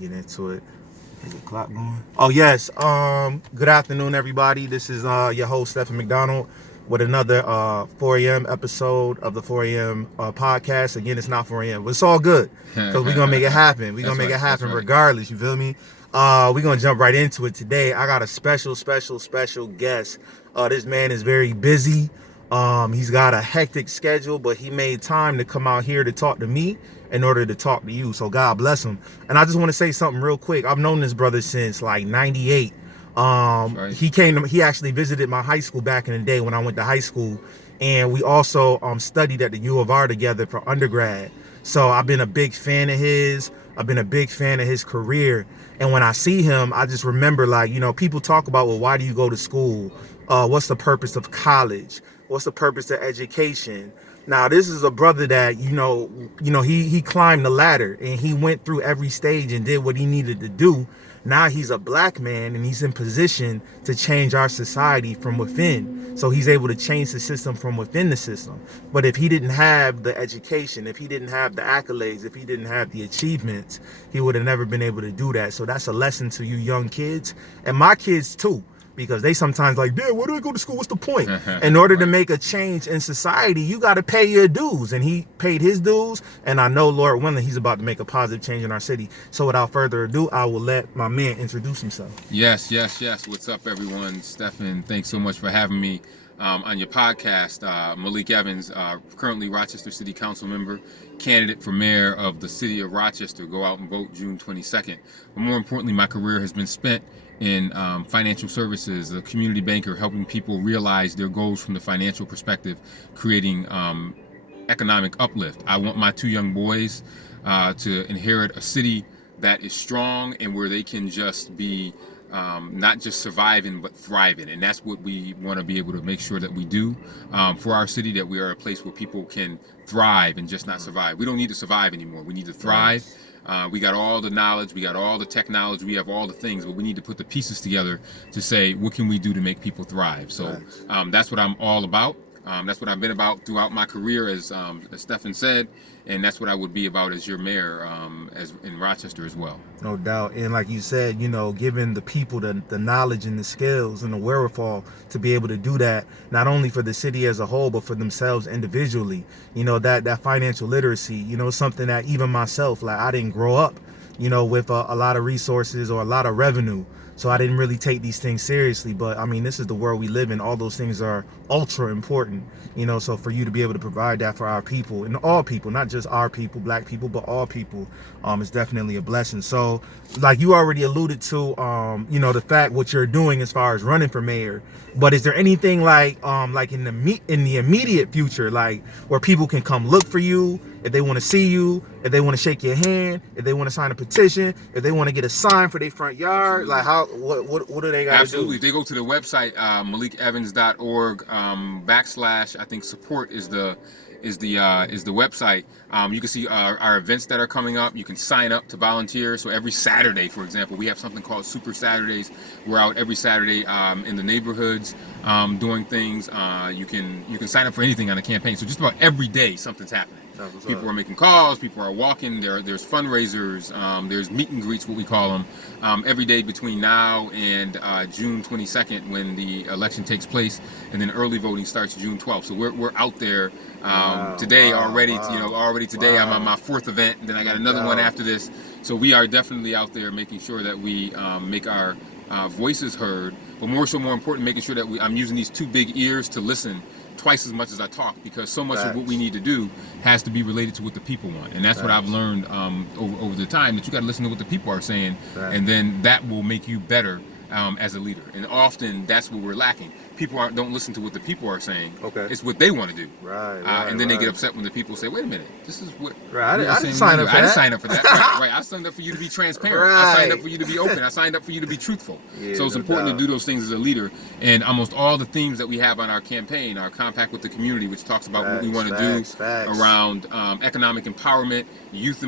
get into it. Is the clock going? Oh yes. Good afternoon, everybody. This is your host Stephen McDonald with another 4 a.m. episode of the 4 a.m. Podcast. Again, it's not 4 a.m., but it's all good because we're gonna make it happen. We're gonna make it happen regardless. You feel me? We're gonna jump right into it today. I got a special guest. This man is very busy. He's got a hectic schedule, but he made time to come out here to talk to me in order to talk to you. So God bless him. And I just want to say something real quick. I've known this brother since like 98. Right. He actually visited my high school back in the day when I went to high school. And we also studied at the U of R together for undergrad. So I've been a big fan of his. I've been a big fan of his career. And when I see him, I just remember, like, people talk about, well, why do you go to school? What's the purpose of college? What's the purpose of education? Now, this is a brother that, he climbed the ladder and he went through every stage and did what he needed to do. Now he's a black man and he's in position to change our society from within. So he's able to change the system from within the system. But if he didn't have the education, if he didn't have the accolades, if he didn't have the achievements, he would have never been able to do that. So that's a lesson to you young kids and my kids too. Because they sometimes like, Dad, why do I go to school? What's the point? In order to make a change in society, you got to pay your dues. And he paid his dues. And I know, Lord willing, he's about to make a positive change in our city. So without further ado, I will let my man introduce himself. Yes. What's up, everyone? Stephen, thanks so much for having me on your podcast. Malik Evans, currently Rochester City Council member, candidate for mayor of the city of Rochester. Go out and vote June 22nd. But more importantly, my career has been spent in financial services, a community banker, helping people realize their goals from the financial perspective, creating economic uplift. I want my two young boys to inherit a city that is strong and where they can just be not just surviving but thriving, and that's what we want to be able to make sure that we do for our city, that we are a place where people can thrive and just not survive. We don't need to survive anymore. We need to thrive. We got all the knowledge, we got all the technology, we have all the things, but we need to put the pieces together to say, what can we do to make people thrive? So that's what I'm all about. That's what I've been about throughout my career, as Stephen said, and that's what I would be about as your mayor, as in Rochester as well. No doubt. And like you said, giving the people the knowledge and the skills and the wherewithal to be able to do that, not only for the city as a whole, but for themselves individually. That financial literacy, something that even myself, like, I didn't grow up, with a lot of resources or a lot of revenue. So I didn't really take these things seriously. But I mean, this is the world we live in. All those things are ultra important, so for you to be able to provide that for our people, and all people, not just our people, black people, but all people, is definitely a blessing. So like you already alluded to, the fact what you're doing as far as running for mayor. But is there anything like in the immediate future, like where people can come look for you, if they want to see you, if they want to shake your hand, if they want to sign a petition, if they want to get a sign for their front yard? Like what do they got to do? Absolutely. They go to the website, malikevans.org, / I think support is the website. You can see our events that are coming up. You can sign up to volunteer. So every Saturday, for example, we have something called Super Saturdays. We're out every Saturday in the neighborhoods doing things. You can sign up for anything on the campaign. So just about every day something's happening. People are making calls, people are walking, there's fundraisers, there's meet and greets, what we call them, every day between now and June 22nd, when the election takes place, and then early voting starts June 12th. So we're out there today already. Already today I'm on my 4th event, and then I got another one after this. So we are definitely out there making sure that we make our voices heard, but more important, making sure that I'm using these 2 big ears to listen twice as much as I talk, because so much of what we need to do has to be related to what the people want. And that's what I've learned over the time, that you got to listen to what the people are saying, and then that will make you better as a leader. And often that's what we're lacking. People don't listen to what the people are saying. Okay. It's what they want to do. And then they get upset when the people say, wait a minute, this is what... I didn't sign up for that. I didn't sign up for that. Right. I signed up for you to be transparent. I signed up for you to be open. I signed up for you to be truthful. So it's important to do those things as a leader. And almost all the themes that we have on our campaign, our compact with the community, which talks about what we want to do around economic empowerment, youth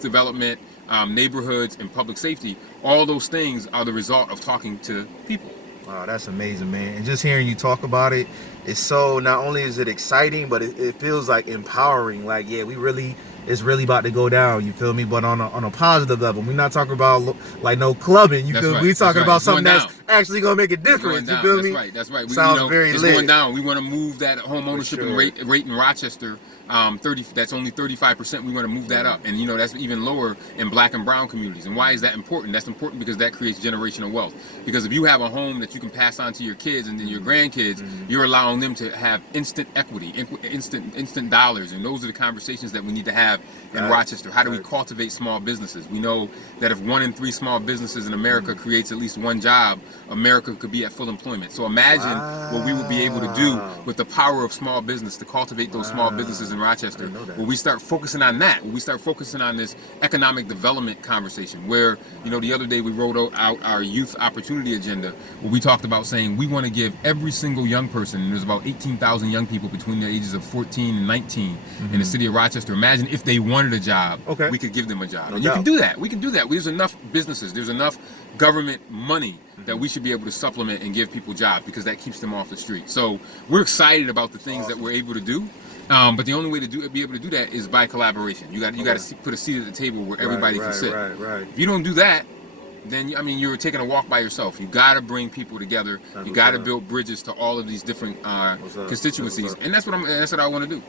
development, neighborhoods, and public safety, all those things are the result of talking to people. Wow, that's amazing, man. And just hearing you talk about it, it's so, not only is it exciting, but it feels like empowering. Like, yeah, we really it's really about to go down. You feel me? But on a positive level, we're not talking about like no clubbing. You feel me? We talking about something that's actually gonna make a difference. You feel me? That's right. Sounds very it's lit. Going down. We want to move that home ownership rate in Rochester. 30. That's only 35%. We want to move that up, and that's even lower in Black and Brown communities. And why is that important? That's important because that creates generational wealth. Because if you have a home that you can pass on to your kids and then your grandkids, you're allowing them to have instant equity, instant dollars. And those are the conversations that we need to have in Rochester. How do we cultivate small businesses? We know that if 1 in 3 small businesses in America creates at least one job, America could be at full employment. So imagine what we would be able to do with the power of small business to cultivate those small businesses in Rochester. When we start focusing on that, when we start focusing on this economic development conversation, where the other day we wrote out our youth opportunity agenda, where we talked about saying we want to give every single young person, and there's about 18,000 young people between the ages of 14 and 19 in the city of Rochester. Imagine if they wanted a job, we could give them a job. And you can do that. We can do that. There's enough businesses, there's enough government money that we should be able to supplement and give people jobs, because that keeps them off the street. So we're excited about the things that we're able to do. But the only way to be able to do that is by collaboration. You got to put a seat at the table where everybody can sit. If you don't do that, then you're taking a walk by yourself. You got to bring people together. You got to build bridges to all of these different constituencies, and that's what I want to do.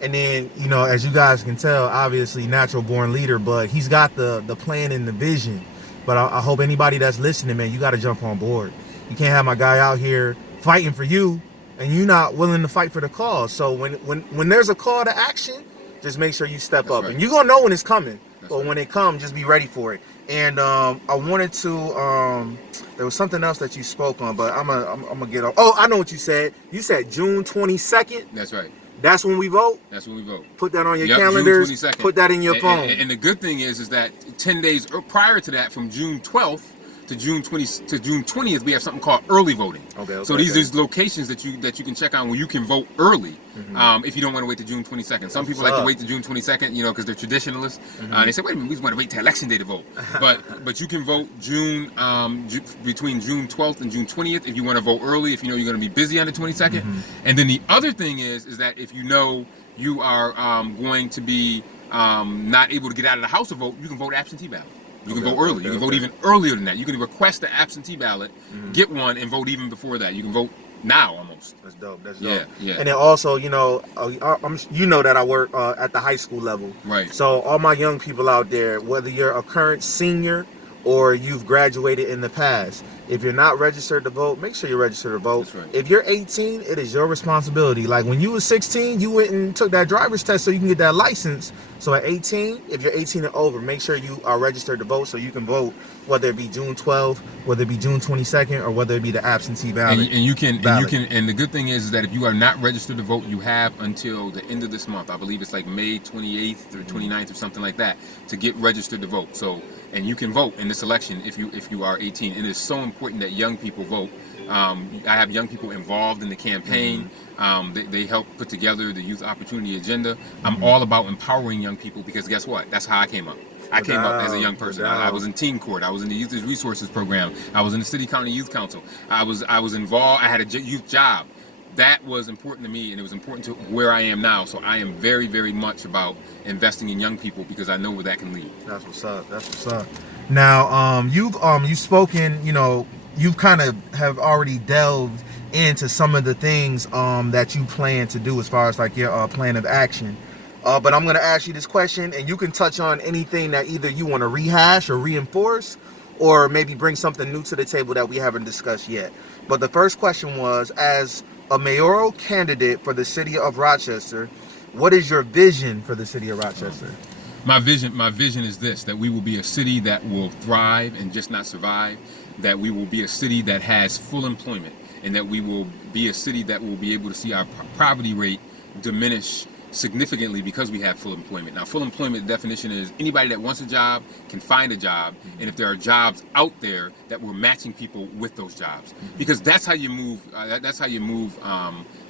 And then as you guys can tell, obviously natural born leader, but he's got the plan and the vision. But I hope anybody that's listening, man, you got to jump on board. You can't have my guy out here fighting for you and you're not willing to fight for the cause. So when there's a call to action, just make sure you step up. And you're gonna know when it's coming. But when it comes, just be ready for it. And I wanted to there was something else that you spoke on, but I'm gonna get off. Oh, I know what you said. You said June 22nd. That's right. That's when we vote? That's when we vote. Put that on your calendars. June 22nd. Put that in your phone. And the good thing is that 10 days prior to that, from June 12th to June 20th, we have something called early voting. So these are locations that you can check on where you can vote early, if you don't want to wait to June 22nd. Some people like to wait to June 22nd, because they're traditionalists. They say, wait a minute, we just want to wait till election day to vote. But you can vote between June 12th and June 20th if you want to vote early, if you're going to be busy on the 22nd. And then the other thing is that if you are going to be not able to get out of the house to vote, you can vote absentee ballot. You can vote early. You can vote even earlier than that. You can request the absentee ballot, get one, and vote even before that. You can vote now almost. That's dope. Yeah. And then also, that I work at the high school level. Right. So all my young people out there, whether you're a current senior or you've graduated in the past, if you're not registered to vote, make sure you're registered to vote. That's right. If you're 18, it is your responsibility. Like when you were 16, you went and took that driver's test so you can get that license. So at 18, if you're 18 and over, make sure you are registered to vote so you can vote, whether it be June 12th, whether it be June 22nd, or whether it be the absentee ballot. And the good thing is that if you are not registered to vote, you have until the end of this month. I believe it's like May 28th or 29th or something like that to get registered to vote. So, and you can vote in this election if you are 18. And it's so important that young people vote. I have young people involved in the campaign. They help put together the youth opportunity agenda. I'm all about empowering young people, because guess what? That's how I came up. I came up as a young person. I was in teen court. I was in the youth resources program. I was in the city county youth council. I was involved. I had a youth job. That was important to me, and it was important to where I am now. So I am very, very much about investing in young people, because I know where that can lead. That's what's up. Now, you've spoken. You've kind of have already delved into some of the things that you plan to do as far as like your plan of action. But I'm going to ask you this question, and you can touch on anything that either you want to rehash or reinforce, or maybe bring something new to the table that we haven't discussed yet. But the first question was, as a mayoral candidate for the city of Rochester, what is your vision for the city of Rochester? My vision is this: that we will be a city that will thrive and just not survive, that we will be a city that has full employment, and that we will be a city that will be able to see our poverty rate diminish significantly because we have full employment. Now, full employment definition is anybody that wants a job can find a job, and if there are jobs out there, that we're matching people with those jobs, because that's how you move.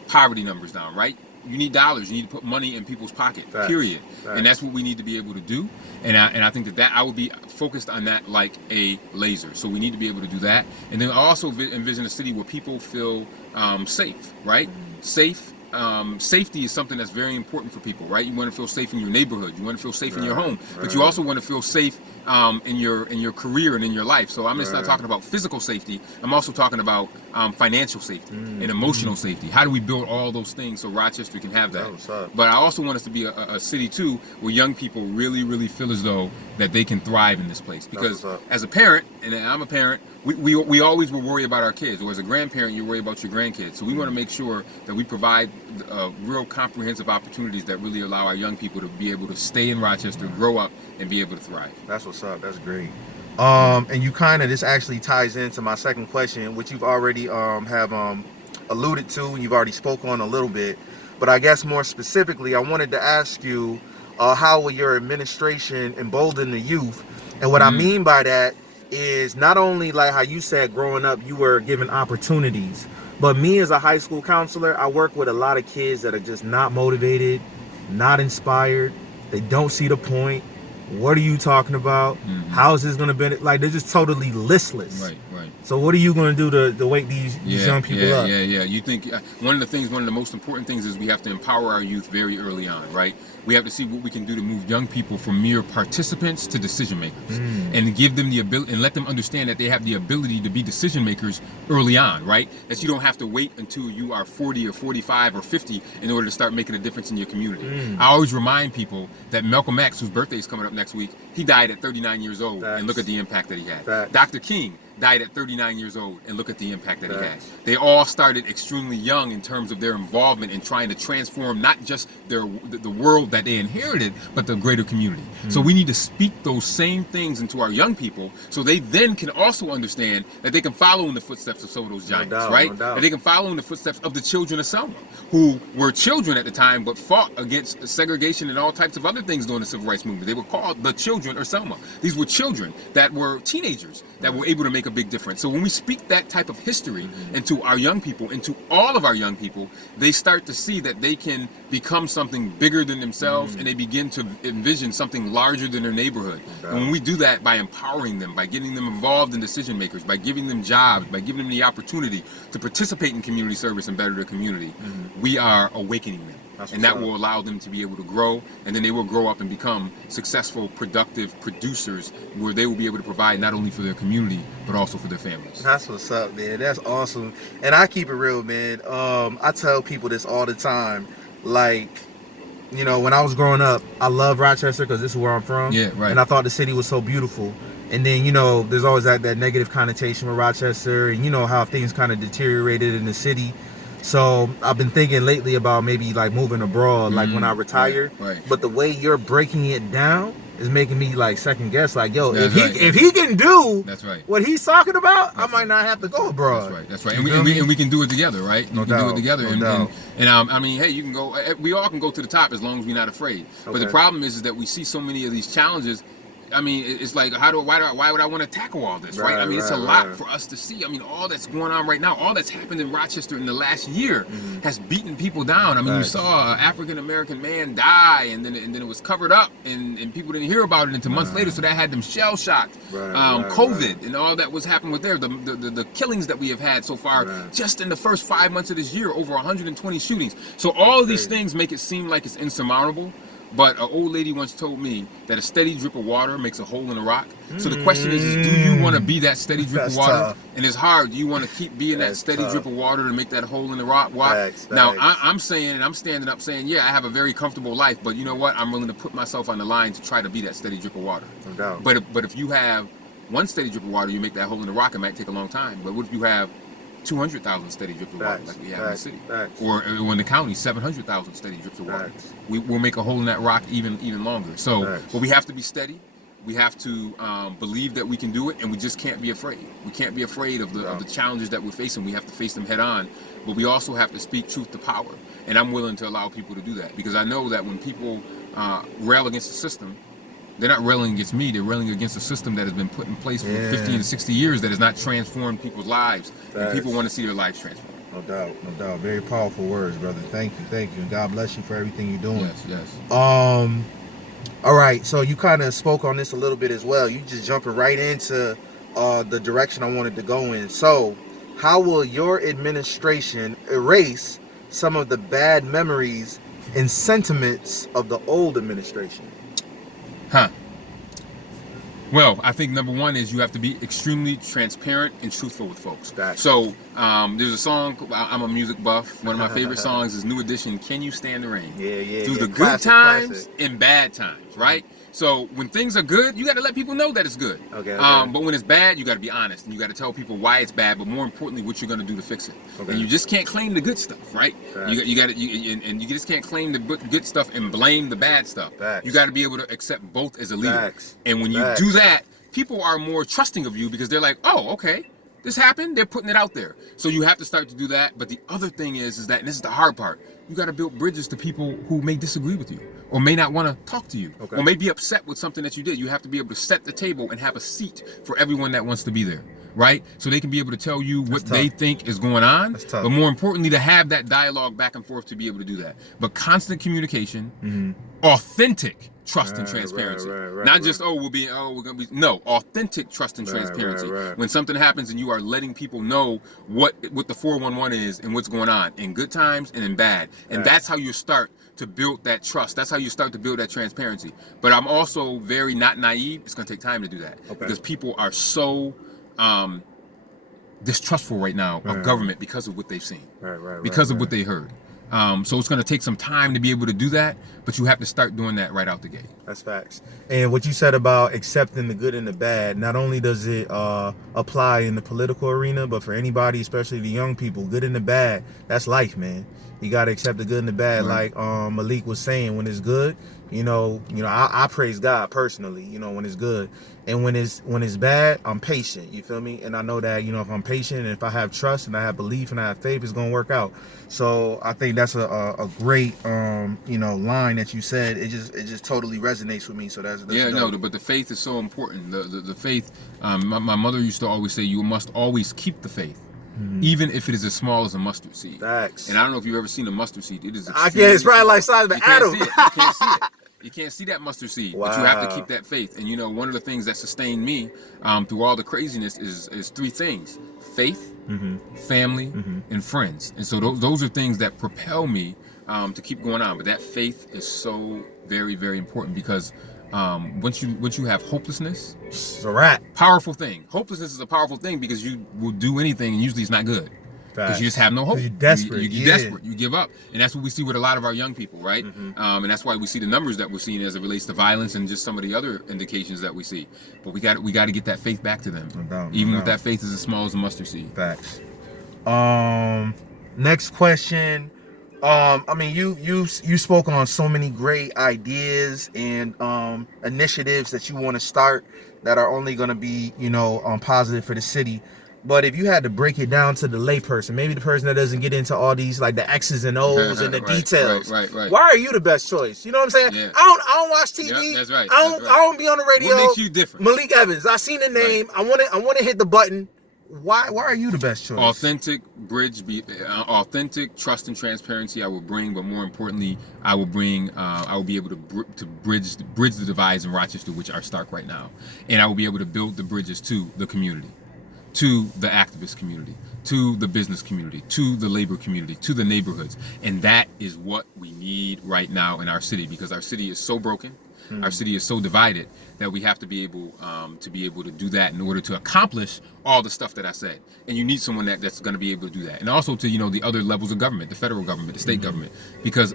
Poverty numbers down, right? You need dollars. You need to put money in people's pocket. Period. And that's what we need to be able to do. And I think that I would be focused on that like a laser. So we need to be able to do that. And then I also envision a city where people feel safe, right? Safe. safety is something that's very important for people, right? You want to feel safe in your neighborhood. You want to feel safe in your home, but you also want to feel safe in your career and in your life. So I'm just not talking about physical safety. I'm also talking about financial safety and emotional safety. How do we build all those things so Rochester can have that? But I also want us to be a city too, where young people really feel as though that they can thrive in this place. Because as a parent, and I'm a parent, we always will worry about our kids, or as a grandparent, you worry about your grandkids. So we want to make sure that we provide real comprehensive opportunities that really allow our young people to be able to stay in Rochester, grow up, and be able to thrive. That's what's up. That's great. And you kind of, this actually ties into my second question, which you've already have alluded to, and you've already spoke on a little bit. But I guess more specifically, I wanted to ask you, how will your administration embolden the youth? And what I mean by that is not only like how you said growing up you were given opportunities, but me as a high school counselor, I work with a lot of kids that are just not motivated, not inspired. They don't see the point. What are you talking about? How is this going to benefit? Like, they're just totally listless. Right. So what are you going to do to wake these young people up? You think one of the most important things is we have to empower our youth very early on, right? We have to see what we can do to move young people from mere participants to decision makers, and give them the ability and let them understand that they have the ability to be decision makers early on, right? That you don't have to wait until you are 40 or 45 or 50 in order to start making a difference in your community. I always remind people that Malcolm X, whose birthday is coming up next week, he died at 39 years old, and look at the impact that he had. Dr. King died at 39 years old, and look at the impact that he had. They all started extremely young in terms of their involvement in trying to transform not just the world that they inherited, but the greater community. So we need to speak those same things into our young people, so they then can also understand that they can follow in the footsteps of some of those giants, right? That they can follow in the footsteps of the children of Selma, who were children at the time, but fought against segregation and all types of other things during the Civil Rights Movement. They were called the children of Selma. These were children that were teenagers that were able to make a big difference. So when we speak that type of history into our young people, into all of our young people, they start to see that they can become something bigger than themselves, and they begin to envision something larger than their neighborhood. And when we do that by empowering them, by getting them involved in decision makers, by giving them jobs, by giving them the opportunity to participate in community service and better their community, we are awakening them. And that will allow them to be able to grow, and then they will grow up and become successful, productive producers, where they will be able to provide not only for their community, but also for their families. That's what's up, man. That's awesome. And I keep it real, man. I tell people this all the time. Like, you know, when I was growing up, I love Rochester because this is where I'm from. Yeah, right. And I thought the city was so beautiful. And then, you know, there's always that negative connotation with Rochester, and you know how things kind of deteriorated in the city. So I've been thinking lately about maybe like moving abroad, like when I retire. Right. But the way you're breaking it down is making me like second guess. Like, yo, if he can do what he's talking about, I might not have to go abroad. That's right. And we can do it together, right? We can do it together. And I mean, hey, you can go. We all can go to the top as long as we're not afraid. But the problem is that we see so many of these challenges. I mean, it's like, why would I want to tackle all this, right? I mean, it's a lot for us to see. I mean, all that's going on right now, all that's happened in Rochester in the last year has beaten people down. I mean, you saw an African-American man die, and then it was covered up, and people didn't hear about it until months later, so that had them shell-shocked. COVID and all that was happening with there, the killings that we have had so far, just in the first 5 months of this year, over 120 shootings. So all of these things make it seem like it's insurmountable. But an old lady once told me that a steady drip of water makes a hole in a rock. So the question is do you want to be that steady drip of water? Tough. And it's hard. Do you want to keep being that steady drip of water to make that hole in the rock? Now, I'm saying, and I'm standing up saying, yeah, I have a very comfortable life, but you know what? I'm willing to put myself on the line to try to be that steady drip of water. No doubt. But if you have one steady drip of water, you make that hole in the rock, it might take a long time. But what if you have 200,000 steady drips of water like we have in the city, or in the county 700,000 steady drips of water? We'll make a hole in that rock even longer. So, but we have to be steady. We have to believe that we can do it, and we just can't be afraid. We can't be afraid of the challenges that we're facing. We have to face them head on, but we also have to speak truth to power. And I'm willing to allow people to do that, because I know that when people rail against the system, they're not railing against me, they're railing against a system that has been put in place for 50 to 60 years that has not transformed people's lives. And people want to see their lives transformed. No doubt. Very powerful words, brother. Thank you. And God bless you for everything you're doing. Yes. All right, so you kind of spoke on this a little bit as well. You just jumping right into the direction I wanted to go in. So how will your administration erase some of the bad memories and sentiments of the old administration? Huh. Well, I think number one is you have to be extremely transparent and truthful with folks. Gotcha. So there's a song, I'm a music buff. One of my favorite songs is New Edition, Can You Stand the Rain? Yeah. Through the good Classic, times classic. and bad times, right? So when things are good, you got to let people know that it's good. Okay. But when it's bad, you got to be honest and you got to tell people why it's bad, but more importantly, what you're going to do to fix it. Okay. And you just can't claim the good stuff, right? Facts. You got to, and you just can't claim the good stuff and blame the bad stuff. Facts. You got to be able to accept both as a leader. Facts. And when you do that, people are more trusting of you because they're like, oh, okay, this happened. They're putting it out there. So you have to start to do that. But the other thing is that, and this is the hard part, you got to build bridges to people who may disagree with you or may not want to talk to you or may be upset with something that you did. You have to be able to set the table and have a seat for everyone that wants to be there, right? So they can be able to tell you what they think is going on. But more importantly, to have that dialogue back and forth to be able to do that. But constant communication, authentic trust and transparency. Not just, we're gonna be, no, authentic trust and transparency. When something happens and you are letting people know what the 411 is and what's going on in good times and in bad. And that's how you start to build that trust. That's how you start to build that transparency. But I'm also very not naive. It's gonna take time to do that because people are so distrustful right now of government because of what they've seen, because of what they heard. So it's going to take some time to be able to do that, but you have to start doing that right out the gate. That's facts. And what you said about accepting the good and the bad, not only does it apply in the political arena, but for anybody, especially the young people, good and the bad, that's life, man. You got to accept the good and the bad. Like Malik was saying, when it's good, I praise God personally, when it's good. And when it's bad, I'm patient, you feel me? And I know that, if I'm patient and if I have trust and I have belief and I have faith, it's going to work out. So I think that's a great, line that you said. It just totally resonates with me. So that's dope. But the faith is so important. The faith, my mother used to always say, you must always keep the faith. Even if it is as small as a mustard seed. Facts. And I don't know if you've ever seen a mustard seed. It is it's probably like size of an atom. You can't see it. You can't see that mustard seed, wow. But you have to keep that faith. And one of the things that sustained me through all the craziness is three things: faith, family, and friends. And so those are things that propel me to keep going on. But that faith is so very, very important because once you have hopelessness, it's a wrap. Powerful thing. Hopelessness is a powerful thing because you will do anything and usually it's not good. Because you just have no hope. You're desperate. You're desperate. You give up, and that's what we see with a lot of our young people, right? And that's why we see the numbers that we're seeing as it relates to violence and just some of the other indications that we see. But we got to get that faith back to them, even if that faith is as small as a mustard seed. Facts. Next question. You spoke on so many great ideas and initiatives that you want to start that are only going to be positive for the city. But if you had to break it down to the layperson, maybe the person that doesn't get into all these like the X's and O's and the details, right. Why are you the best choice? You know what I'm saying? Yeah. I don't watch TV. Yeah, that's right. I don't be on the radio. What makes you different? Malik Evans. I seen the name. Right. I want to hit the button. Why are you the best choice? Authentic trust and transparency I will bring, but more importantly, I will be able to bridge the divides in Rochester, which are stark right now, and I will be able to build the bridges to the community, to the activist community, to the business community, to the labor community, to the neighborhoods. And that is what we need right now in our city, because our city is so broken, our city is so divided, that we have to be able to do that in order to accomplish all the stuff that I said. And you need someone that's going to be able to do that. And also to, the other levels of government, the federal government, the state government, because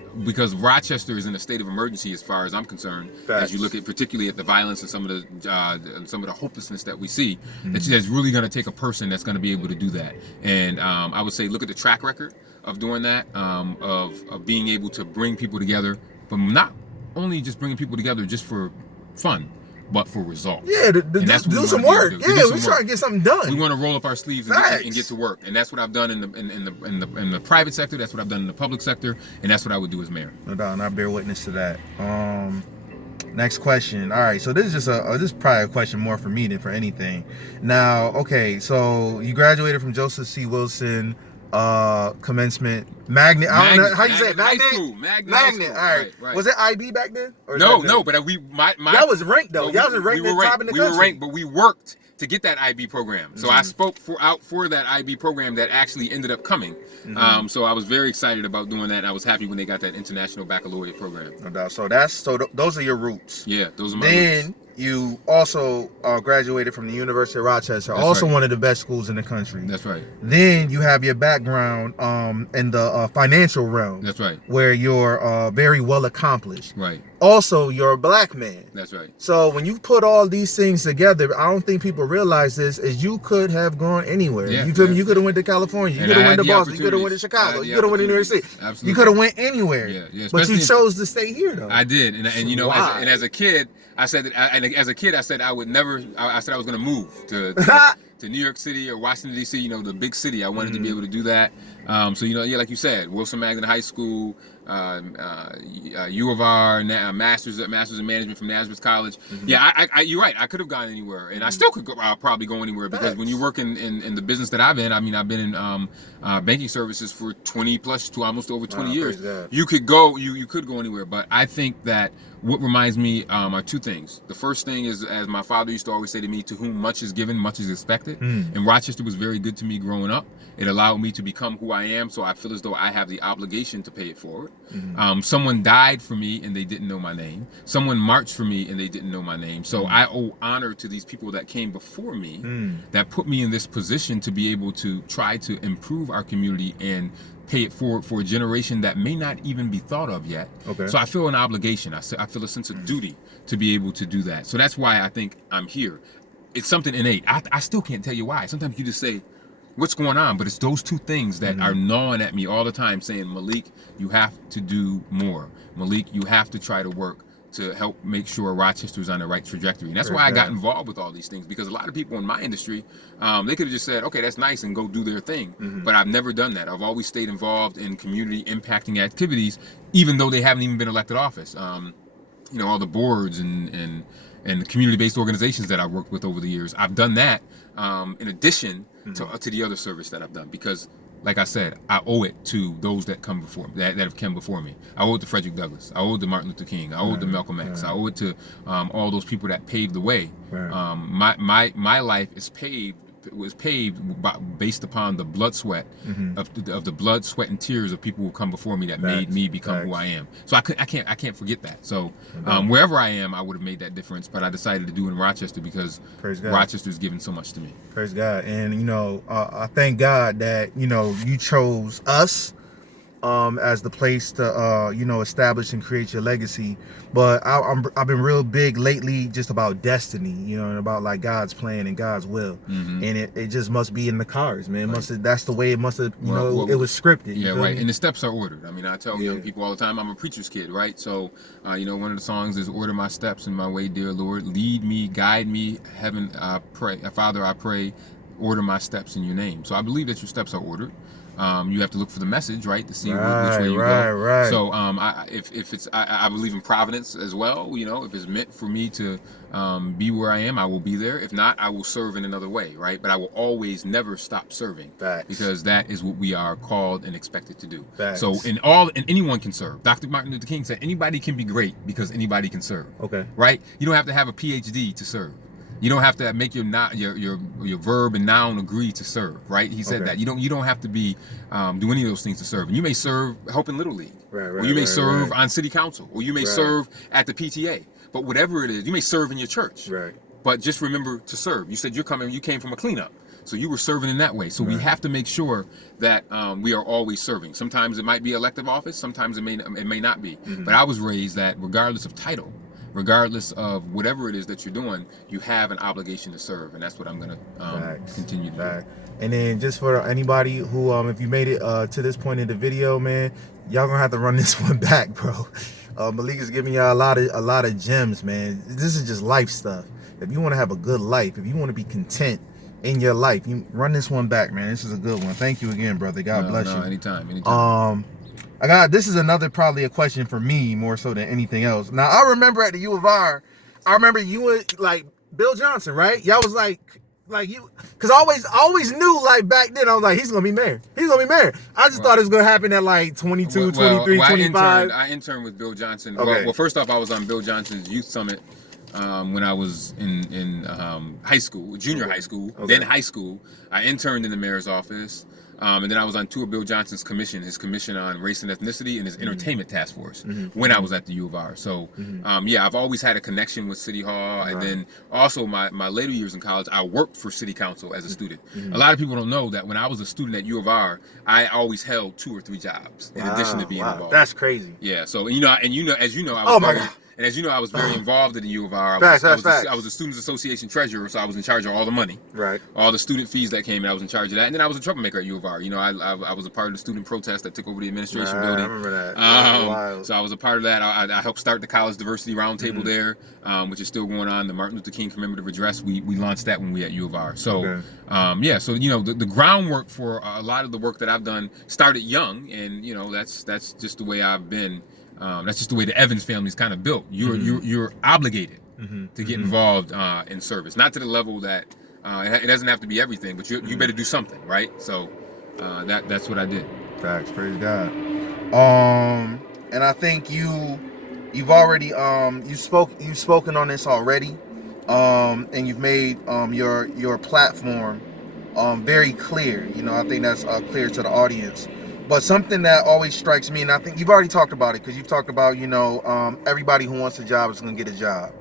Rochester is in a state of emergency as far as I'm concerned. Facts. As you look at particularly at the violence and some of the hopelessness that we see, that's really going to take a person that's going to be able to do that. And I would say look at the track record of doing that, of being able to bring people together, but not only just bringing people together just for fun, but for results. Yeah, do some work. We're trying to get something done. We want to roll up our sleeves and get to work, and that's what I've done in the private sector. That's what I've done in the public sector, and that's what I would do as mayor. No doubt, and I bear witness to that. Next question. All right, so this is this is probably a question more for me than for anything. Now, okay, so you graduated from Joseph C. Wilson commencement magnet. I don't know how you say it. Magnet Magnet. high school. Magnet. High Magnet. school. All right. Right. Was it IB back then? Or No, that no. But my y'all was ranked though. well, Y'all was ranked we at were the top ranked. in the We country. were ranked, but we worked to get that IB program. So I spoke for that IB program that actually ended up coming. So I was very excited about doing that. I was happy when they got that international baccalaureate program. No doubt. So those are your roots. Yeah, those are my roots. Then you also graduated from the University of Rochester, That's also right. one of the best schools in the country. That's right. Then you have your background in the financial realm. That's right. Where you're very well accomplished. Right. Also, you're a black man. That's right. So when you put all these things together, I don't think people realize this, is you could have gone anywhere. Yeah, You feel me? You could have went to California. You could have went to Boston. You could have went to Chicago. You could have went to New York City. Absolutely. You could have went anywhere. Yeah. But you chose to stay here, though. I did, and you know, Why? as a kid, I said that. As a kid, I said I would never. I said I was going to move to New York City or Washington D.C. You know, the big city. I wanted to be able to do that. So you know, yeah, like you said, Wilson Magnet High School, U of R, masters in management from Nazareth College. Yeah, you're right. I could have gone anywhere, and I still could probably go anywhere, because when you work in the business that I've been, I mean, I've been in banking services for 20 plus to almost over 20 years. You could go. You could go anywhere, but I think that what reminds me are two things. The first thing is, as my father used to always say to me, to whom much is given, much is expected. And Rochester was very good to me growing up. It allowed me to become who I am, so I feel as though I have the obligation to pay it forward. Someone died for me and they didn't know my name. Someone marched for me and they didn't know my name. So I owe honor to these people that came before me, that put me in this position to be able to try to improve our community and pay it forward for a generation that may not even be thought of yet. So I feel an obligation. I feel a sense of duty to be able to do that. So that's why I think I'm here. It's something innate. I still can't tell you why. Sometimes you just say, what's going on? But it's those two things that are gnawing at me all the time, saying, Malik, you have to do more. Malik, you have to try to work to help make sure Rochester's on the right trajectory. And that's why I got involved with all these things, because a lot of people in my industry, they could have just said, okay, that's nice, and go do their thing. But I've never done that. I've always stayed involved in community impacting activities, even though they haven't even been elected office. You know, all the boards and community-based organizations that I've worked with over the years. I've done that in addition to the other service that I've done, because, like I said, I owe it to those that come before that have come before me. I owe it to Frederick Douglass. I owe it to Martin Luther King. I owe it to Malcolm X. I owe it to all those people that paved the way. My life was paved based upon the blood sweat of the blood, sweat, and tears of people who come before me that made me become who I am. So I can't forget that. So wherever I am, I would have made that difference. But I decided to do it in Rochester because Rochester's given so much to me. Praise God. And you know, I thank God that you chose us as the place to establish and create your legacy. But I've been real big lately just about destiny, and about like God's plan and God's will. And it just must be in the cards, man. That's the way it must have, it was scripted. Yeah, right. And the steps are ordered. I mean, I tell young people all the time, I'm a preacher's kid, right? So, one of the songs is "Order my steps in my way, dear Lord. Lead me, guide me, heaven, I pray. Father, I pray, order my steps in your name." So I believe that your steps are ordered. You have to look for the message, right, to see which way you go. Right. So, I believe in providence as well. If it's meant for me to be where I am, I will be there. If not, I will serve in another way, right? But I will always never stop serving, because that is what we are called and expected to do. So, and anyone can serve. Dr. Martin Luther King said, anybody can be great because anybody can serve. Right? You don't have to have a PhD to serve. You don't have to make your verb and noun agree to serve, right? He said that you don't have to be do any of those things to serve. And you may serve helping Little League, or you may serve on city council, or you may serve at the PTA. But whatever it is, you may serve in your church. But just remember to serve. You said you came from a cleanup, so you were serving in that way. So we have to make sure that we are always serving. Sometimes it might be elective office, sometimes it may not be. But I was raised that regardless of title, regardless of whatever it is that you're doing, you have an obligation to serve, and that's what I'm going to continue to do. And then just for anybody who, if you made it to this point in the video, man, y'all gonna have to run this one back, bro. Malik is giving y'all a lot of gems, man. This is just life stuff. If you want to have a good life, if you want to be content in your life, you run this one back, man. This is a good one. Thank you again, brother. God bless you. Anytime. This is another probably a question for me more so than anything else. Now I remember at the U of R, I remember you were like Bill Johnson, right? Y'all was like like you, because I always knew like back then I was like he's gonna be mayor. He's gonna be mayor. I just thought it was gonna happen at like 22, 23, 25. I interned with Bill Johnson. Okay. Well, first off, I was on Bill Johnson's youth summit when I was in high school, junior high school, then high school. I interned in the mayor's office. And then I was on two of Bill Johnson's commission, his commission on race and ethnicity and his entertainment task force when I was at the U of R. So, yeah, I've always had a connection with City Hall. And then also my later years in college, I worked for City Council as a student. A lot of people don't know that when I was a student at U of R, I always held 2 or 3 jobs in addition to being involved. That's crazy. Yeah. So, as you know, I was And as you know, I was very involved in the U of R. I was a Students Association treasurer, so I was in charge of all the money. Right. All the student fees that came in, I was in charge of that. And then I was a troublemaker at U of R. You know, I was a part of the student protest that took over the administration building. I remember that. So I was a part of that. I helped start the College Diversity Roundtable there, which is still going on. The Martin Luther King Commemorative Address, we launched that when we were at U of R. So, yeah, so, you know, the groundwork for a lot of the work that I've done started young. And, you know, that's just the way I've been. That's just the way the Evans family's kind of built. You're obligated to get involved in service, not to the level that it doesn't have to be everything, but you better do something, right? So that's what I did. Facts, praise God. And I think you've already you've spoken on this already, and you've made your platform very clear. You know, I think that's clear to the audience. But something that always strikes me, and I think you've already talked about it, because you've talked about, you know, everybody who wants a job is going to get a job.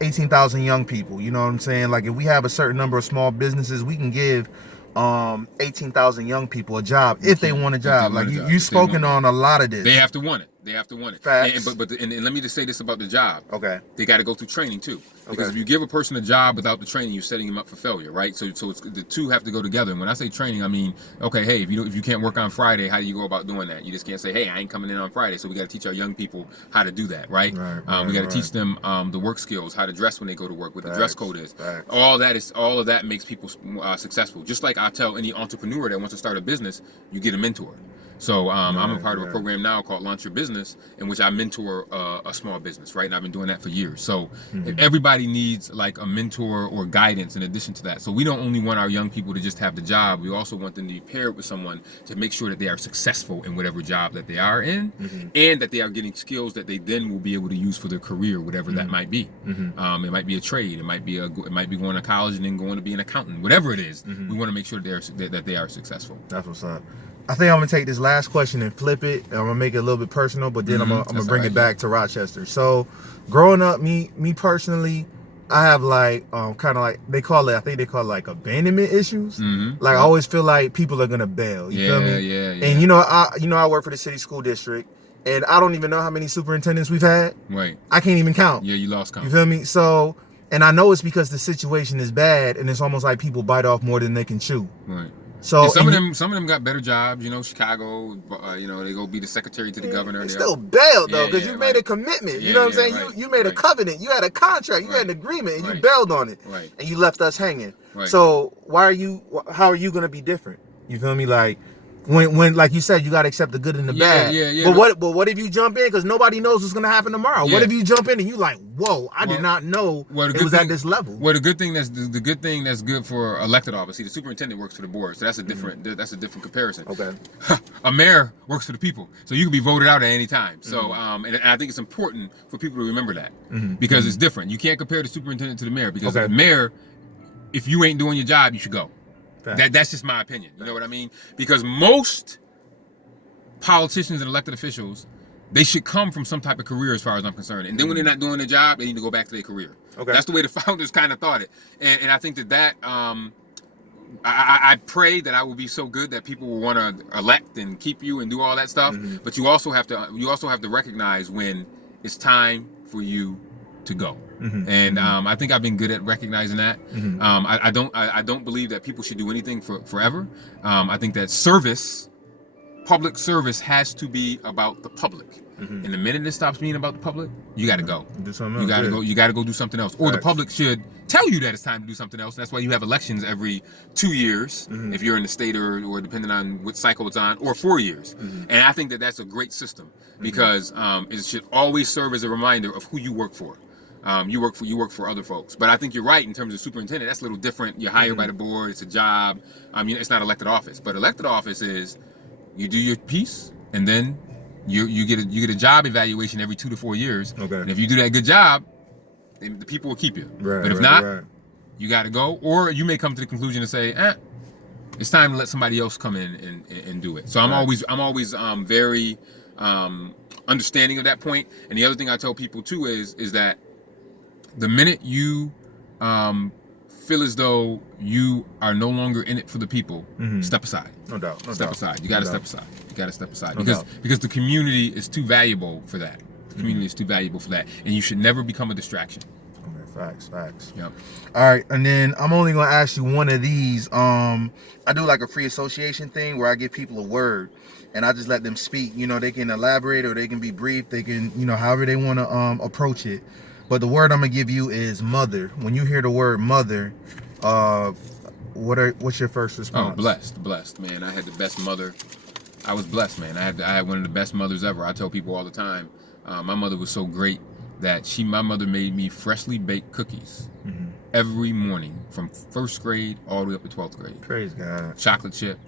18,000 young people, you know what I'm saying? Like, if we have a certain number of small businesses, we can give 18,000 young people a job if they want a job. Like, you've spoken on a lot of this. They have to want it. They have to want it. Facts. And let me just say this about the job. Okay. They got to go through training too. Because if you give a person a job without the training, you're setting them up for failure, right? So it's the two have to go together. And when I say training, I mean, okay, hey, if you can't work on Friday, how do you go about doing that? You just can't say, hey, I ain't coming in on Friday. So we got to teach our young people how to do that, right? We got to teach them the work skills, how to dress when they go to work, what the dress code is. All of that makes people successful. Just like I tell any entrepreneur that wants to start a business, you get a mentor. So I'm a part of a program now called Launch Your Business, in which I mentor a small business, right? And I've been doing that for years. So everybody needs like a mentor or guidance in addition to that. So we don't only want our young people to just have the job. We also want them to be paired with someone to make sure that they are successful in whatever job that they are in, and that they are getting skills that they then will be able to use for their career, whatever that might be. It might be a trade. It might be going to college and then going to be an accountant. Whatever it is, we want to make sure that they are successful. That's what's up. I think I'm gonna take this last question and flip it. I'm gonna make it a little bit personal, but then I'm gonna bring it back to Rochester. So, growing up, me personally, I have like kind of like I think they call it like abandonment issues. Like I always feel like people are gonna bail. You feel me? Yeah. And you know I work for the city school district, and I don't even know how many superintendents we've had. Right. I can't even count. Yeah, you lost count. You feel me? So, and I know it's because the situation is bad, and it's almost like people bite off more than they can chew. Right. So and some of them got better jobs, you know, Chicago, you know, they go be the secretary to the governor. They still bailed though, because you made a commitment. Yeah, you know what I'm saying? Right, you made a covenant, you had a contract, you had an agreement, and you bailed on it. Right. And you left us hanging. Right. So how are you gonna be different? You feel me? Like when like you said, you gotta accept the good and the bad. Yeah. But what if you jump in, because nobody knows what's gonna happen tomorrow? What if you jump in and you like, whoa, I did not know it was at this level. Well, the good thing that's good for elected office. See, the superintendent works for the board, so that's a different comparison. Okay. A mayor works for the people, so you can be voted out at any time. So and I think it's important for people to remember that because it's different. You can't compare the superintendent to the mayor because the mayor, if you ain't doing your job, you should go. That's just my opinion. You know what I mean? Because most politicians and elected officials, they should come from some type of career as far as I'm concerned. And then when they're not doing their job, they need to go back to their career. Okay. That's the way the founders kind of thought it. And I think that I pray that I will be so good that people will want to elect and keep you and do all that stuff. But you also have to recognize when it's time for you to go. And I think I've been good at recognizing that. I don't believe that people should do anything forever. I think that public service has to be about the public. And the minute it stops being about the public, you got to go. Do something else. You got to go do something else. Or the public should tell you that it's time to do something else. That's why you have elections every 2 years, if you're in the state or depending on what cycle it's on, or 4 years. And I think that that's a great system because it should always serve as a reminder of who you work for. you work for other folks. But I think you're right in terms of superintendent. That's a little different. You're hired by the board. It's a job. It's not elected office. But elected office is you do your piece, and then you get a job evaluation every 2 to 4 years. Okay. And if you do that good job, then the people will keep you. Right. But if not, you got to go. Or you may come to the conclusion and say, it's time to let somebody else come in and do it. So I'm always very understanding of that point. And the other thing I tell people too is that the minute you feel as though you are no longer in it for the people, step aside. No doubt. Step aside. You got to step aside. You got to step aside No because the community is too valuable for that. The community is too valuable for that, and you should never become a distraction. Okay, facts. Yep. All right, and then I'm only gonna ask you one of these. I do like a free association thing where I give people a word, and I just let them speak. They can elaborate or they can be brief. They can, however they want to approach it. But the word I'm gonna give you is mother. When you hear the word mother, what's your first response? Oh, blessed, man. I had the best mother. I was blessed, man. I had one of the best mothers ever. I tell people all the time, my mother was so great that my mother made me freshly baked cookies every morning from first grade all the way up to 12th grade. Praise God. Chocolate chip,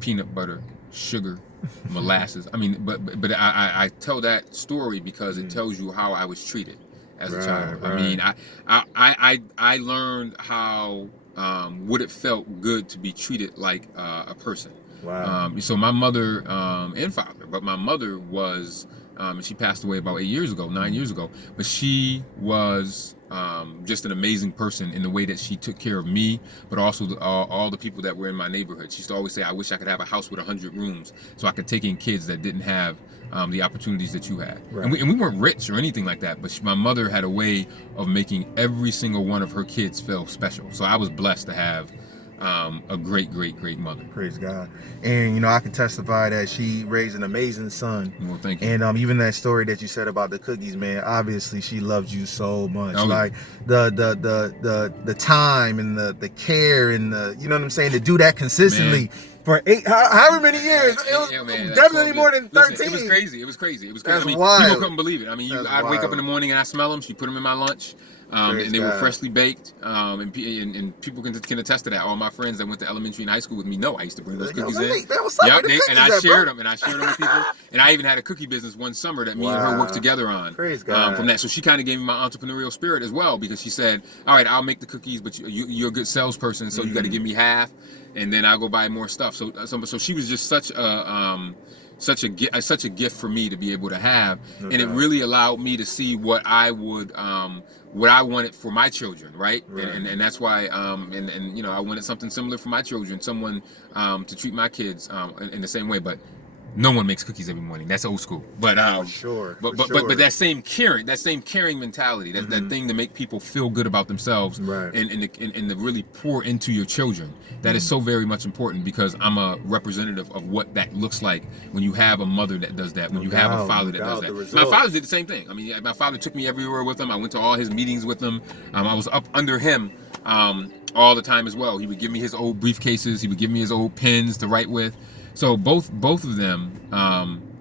peanut butter, sugar, molasses. But I tell that story because it tells you how I was treated as a child. Right. I learned how what it felt good to be treated like a person. Wow. So my mother and father, but my mother was, she passed away about 9 years ago, but she was just an amazing person in the way that she took care of me, but also all the people that were in my neighborhood. She used to always say, I wish I could have a house with 100 rooms so I could take in kids that didn't have the opportunities that you had. Right. And we weren't rich or anything like that, but my mother had a way of making every single one of her kids feel special. So I was blessed to have a great mother. Praise God. And I can testify that she raised an amazing son. Well, thank you. And even that story that you said about the cookies, man, obviously she loved you so much. Oh, like the time and the care and the, you know what I'm saying, to do that consistently. Man. For however many years. It was definitely more than 13. Listen, it was crazy. That's wild. People couldn't believe it. I'd wake up in the morning and I smell them. She put them in my lunch. And they were freshly baked, and people can attest to that. All my friends that went to elementary and high school with me know I used to bring those cookies in. And I shared them with people. And I even had a cookie business one summer that me and her worked together on. Praise God. From that, so she kind of gave me my entrepreneurial spirit as well, because she said, "All right, I'll make the cookies, but you're a good salesperson, so you got to give me half, and then I'll go buy more stuff." So she was just such a gift for me to be able to have, and it really allowed me to see what I wanted for my children, right? And that's why I wanted something similar for my children, someone to treat my kids in the same way. But no one makes cookies every morning. That's old school. But but that same caring mentality, that thing to make people feel good about themselves, and to really pour into your children, that is so very much important, because I'm a representative of what that looks like when you have a mother that does that, when you have a father that does that. My father did the same thing. My father took me everywhere with him. I went to all his meetings with him. I was up under him all the time as well. He would give me his old briefcases. He would give me his old pens to write with. So both of them